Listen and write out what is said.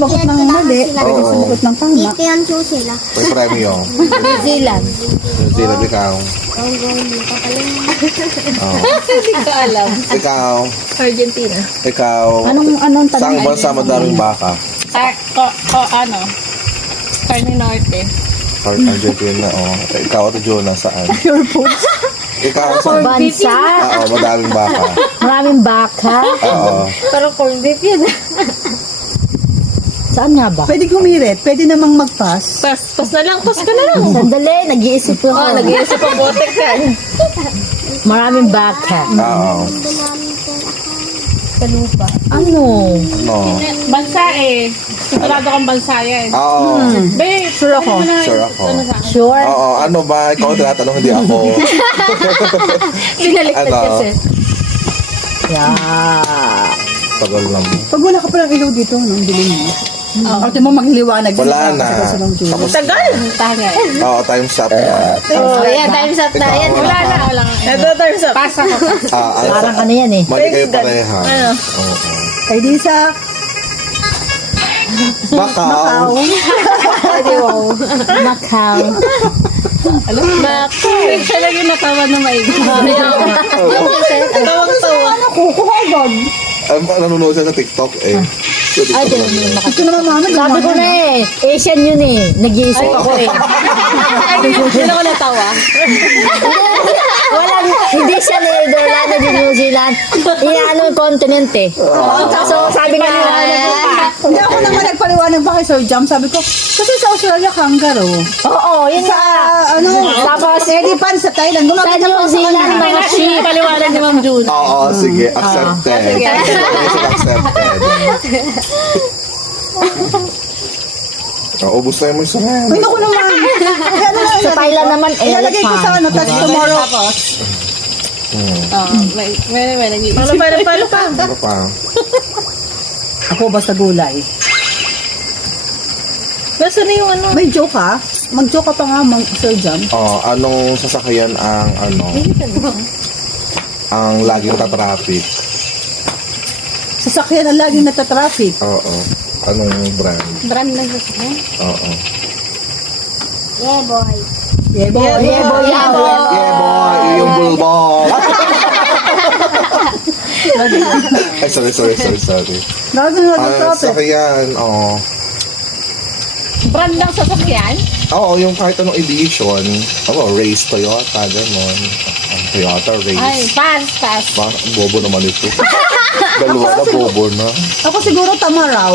sumagot ng mali, pwede Oo. sumagot ng tama. Dito yan po sila. May premyo. New Zealand. Sila, ikaw. Ang gawin ko pala. Oh. Hindi ko alam. Ikaw. Argentina. Ikaw. Anong tanong? Saang bansa madaming baka? Carne Norte. Argentina, oh. Ikaw, Ate Jonah, saan? Pure foods. Ikaw, saan? Bansa, Oo, madaming baka. maraming baka. Oo. Pero corned beef yun. Saan nga ba? Pwede gumirit, pwede namang mag-pass. Pas na lang. Pas ka na lang. Sandali, nag-iisip ko. Oh, nag-iisip ang botek ka. Maraming baka. Oo. Ano? No. Bansa eh. Sigurado kang bansa yan. Oo. Babe, Sure ako. Sure ako. Sure? Oo, ano ba? Ikaw ang tinatanong, hindi ako. binaliktad Ano? kasi. Yeah. Tagal lang. Pag wala ka palang ilaw dito, nung dilim mo. Ate mo magliwanag. Wala na. Tapos, Tagal. Tagal. oo, time's up. Oh, yeah, time's up na yan. Ikaw, Wala na. Wala nga. Ito, time's up. Pasa ko. Parang ano yan eh. Mali kayo pareha. Oo. Ay di sa Macau. Macau. Siya lang yung natawa na maigi. Tawang-tawa. kukuha agad. Nanonood siya sa TikTok eh. Sa TikTok lang yun. Ito naman mama. Sabi ko na eh, Asian yun eh. Nag-iisip ako eh. Hindi ako natawa. Walang, hindi siya Netherlands, hindi New Zealand. Inaano yung continent eh. So sabi nga nila, Hindi ako naman nagpaliwanag ba kay Sir Jam. Sabi ko, kasi sa Australia, kangaroo. oo, yun Sa nga. ano, Tapos, Edipan sa Thailand. sa Gumaganda New pa sa Zealand, kanya. mga sheep. Paliwanag ni Ma'am June. Oo, sige. Accepted. Mission accepted. Ubus na yung isa na yan. Ay, naku naman. Ay, ano na Sa yan? Thailand naman, Ilalagay ko sa ano, tapos tomorrow. May nag-iisip. Palo pa. Ano pa? Ako basta gulay. Basta na yung ano. May joke ha? Mag-joke ka pa nga, Sir Jam. Oh, anong sasakyan ang ang laging tatraffic? Sasakyan na laging natatraffic. Oo. Anong brand? Brand lang sasakyan. Oo. Yeah, boy. Yeah, boy. Yeah, boy, yeah, boy. Yeah, boy! Yung bulbol! Ay, sorry. Laging natatraffic. Sasakyan, oo. Brand lang sasakyan? Oo, yung kahit anong edition. Race Toyota, gano'n. Toyota, Ay, Race. pass. Bobo naman ito. Dalawa na, bobo na. Ako siguro tama raw.